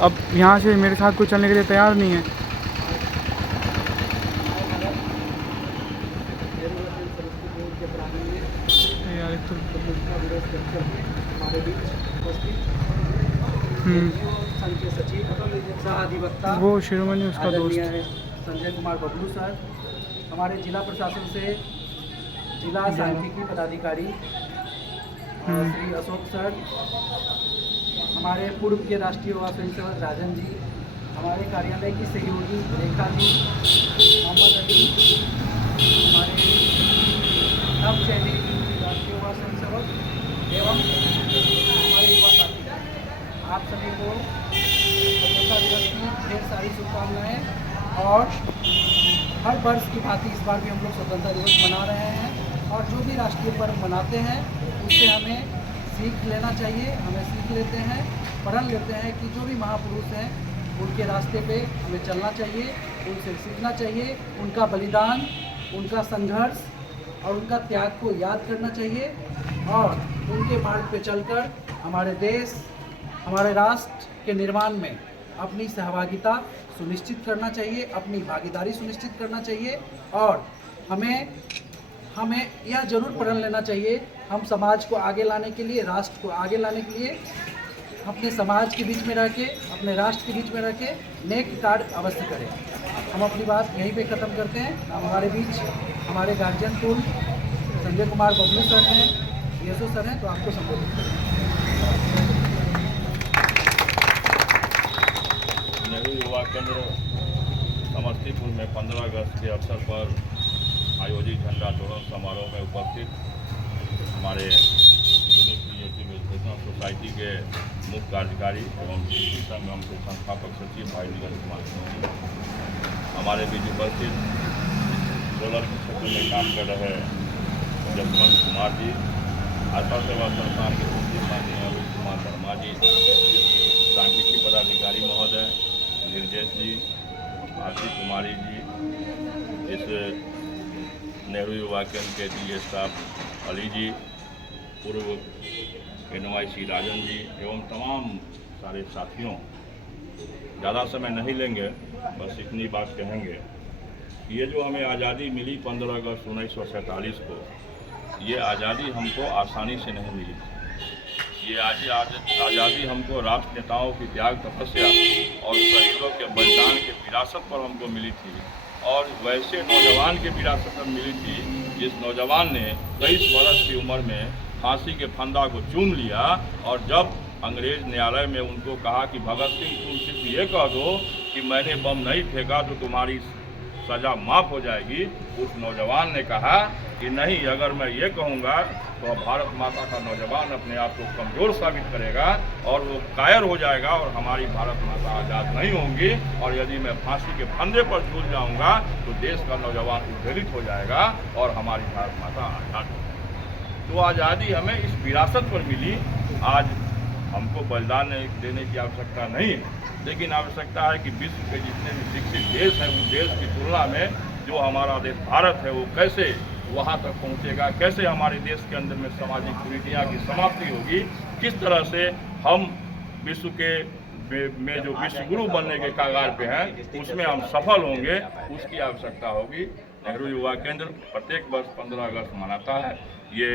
अब यहाँ से मेरे साथ कोई चलने के लिए तैयार नहीं है। यार एक तो वो शिरोमणि उसका दोस्त संजय कुमार बबलू सर, हमारे जिला प्रशासन से जिला सांख्यिकी पदाधिकारी श्री अशोक सर, हमारे पूर्व के राष्ट्रीय युवा स्वयंसेवक राजन जी, हमारे कार्यालय की सहयोगी रेखा जी, मोहम्मद अली, हमारे नवचयनित राष्ट्रीय युवा स्वयंसेवक एवं हमारे युवा साथी, आप सभी को स्वतंत्रता दिवस की ढेर सारी शुभकामनाएं। और हर वर्ष की भांति इस बार भी हम लोग स्वतंत्रता दिवस मना रहे हैं और जो भी राष्ट्रीय पर्व मनाते हैं उससे हमें सीख लेना चाहिए। हमें सीख लेते हैं, प्रण लेते हैं कि जो भी महापुरुष हैं उनके रास्ते पे हमें चलना चाहिए, उनसे सीखना चाहिए, उनका बलिदान, उनका संघर्ष और उनका त्याग को याद करना चाहिए और उनके मार्ग पे चलकर हमारे देश, हमारे राष्ट्र के निर्माण में अपनी सहभागिता सुनिश्चित करना चाहिए, अपनी भागीदारी सुनिश्चित करना चाहिए। और हमें यह जरूर प्रण लेना चाहिए, हम समाज को आगे लाने के लिए, राष्ट्र को आगे लाने के लिए अपने समाज के बीच में रह के, अपने राष्ट्र के बीच में रह के नेक कार्य अवश्य करें। हम अपनी बात यहीं पे ख़त्म करते हैं। हमारे बीच हमारे गार्जियन कुल संजय कुमार बबलू सर हैं, यशो सर हैं, तो आपको संबोधित करें। नेहरू युवा केंद्र समस्तीपुर में 15 अगस्त के अवसर पर आयोजित झंडोत्तोलन समारोह में उपस्थित हमारे यूनिक क्रिएटिव एजुकेशन सोसाइटी के मुख्य कार्यकारी एवं कृषि संगम के संस्थापक सचिव भाई नीरज कुमार सिंह, हमारे बीच उपस्थित सोलर के क्षेत्र में काम कर रहे जसवंत कुमार जी, आशा सेवा संस्थान के सचिव माननीय अमित कुमार शर्मा जी, सांख्यिकी पदाधिकारी महोदय निर्देश जी, आरती कुमारी जी, इस नेहरू युवा केंद्र के डी स्टाफ अली जी, पूर्व NYC राजन जी एवं तमाम सारे साथियों, ज़्यादा समय नहीं लेंगे, बस इतनी बात कहेंगे। ये जो हमें आज़ादी मिली 15 अगस्त 1947 को, ये आज़ादी हमको आसानी से नहीं मिली। ये आज़ादी हमको राष्ट्र नेताओं की त्याग तपस्या और शहीदों के बलिदान के विरासत पर हमको मिली थी और वैसे नौजवान के विरासत पर मिली थी जिस नौजवान ने 23 वर्ष की उम्र में फांसी के फंदा को चूम लिया। और जब अंग्रेज न्यायालय में उनको कहा कि भगत सिंह तुम सिर्फ ये कह दो कि मैंने बम नहीं फेंका तो तुम्हारी सज़ा माफ़ हो जाएगी, उस नौजवान ने कहा कि नहीं, अगर मैं ये कहूँगा तो भारत माता का नौजवान अपने आप को कमज़ोर साबित करेगा और वो कायर हो जाएगा और हमारी भारत माता आज़ाद नहीं होंगी। और यदि मैं फांसी के फंदे पर झूल जाऊँगा तो देश का नौजवान उद्वेलित हो जाएगा और हमारी भारत माता आज़ाद हो जाएगी। तो आज़ादी हमें इस विरासत पर मिली। आज हमको बलिदान देने की आवश्यकता नहीं है, लेकिन आवश्यकता है कि विश्व के जितने भी विकसित देश हैं उस देश की तुलना में जो हमारा देश भारत है वो कैसे वहाँ तक पहुँचेगा, कैसे हमारे देश के अंदर में सामाजिक कुरीतियों की समाप्ति होगी, किस तरह से हम विश्व के में जो विश्व गुरु बनने के कगार पे हैं उसमें हम सफल होंगे, उसकी आवश्यकता होगी। नेहरू युवा केंद्र प्रत्येक वर्ष 15 अगस्त मनाता है। ये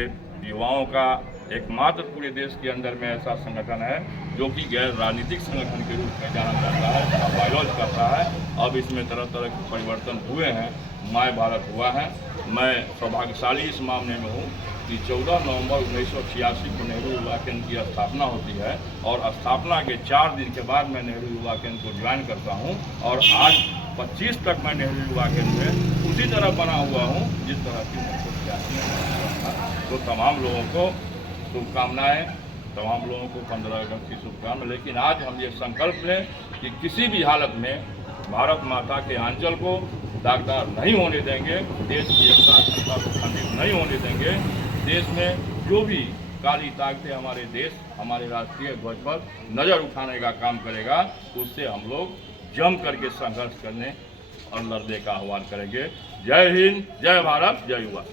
युवाओं का एकमात्र पूरे देश के अंदर में ऐसा संगठन है जो कि गैर राजनीतिक संगठन के रूप में जाना जाता है, बायोलॉज करता है। अब इसमें तरह तरह के परिवर्तन हुए हैं, माय भारत हुआ है। मैं सौभाग्यशाली इस मामले में हूँ कि 14 नवंबर 1986 को नेहरू युवा केंद्र की स्थापना होती है और स्थापना के 4 दिन के बाद मैं नेहरू युवा केंद्र को ज्वाइन करता हूँ और आज 25 तक मैं नेहरू युवा केंद्र में उसी तरह बना हुआ हूँ जिस तरह की 1986 तो तमाम लोगों को शुभकामनाएँ, तमाम लोगों को 15 अगस्त की शुभकामनाएं। लेकिन आज हम ये संकल्प लें कि किसी भी हालत में भारत माता के आंचल को दागदार नहीं होने देंगे, देश की एकता अखंडता को खंडित नहीं होने देंगे। देश में जो भी काली ताकतें हमारे देश, हमारे राष्ट्रीय ध्वज पर नज़र उठाने का काम करेगा, उससे हम लोग जम करके संघर्ष करने और लड़ने का आह्वान करेंगे। जय हिंद, जय भारत, जय युवा।